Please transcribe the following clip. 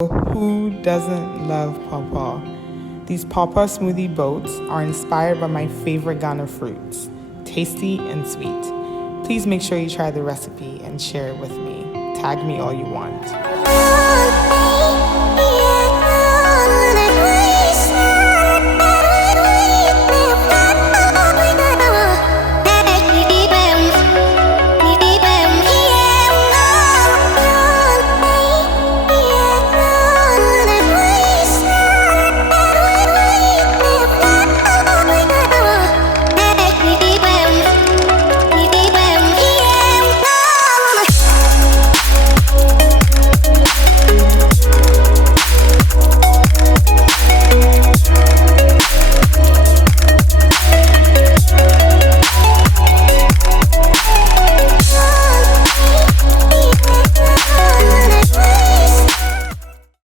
Who doesn't love pawpaw? These pawpaw smoothie boats are inspired by my favorite Ghana fruits, tasty and sweet. Please make sure you try the recipe and share it with me. Tag me all you want.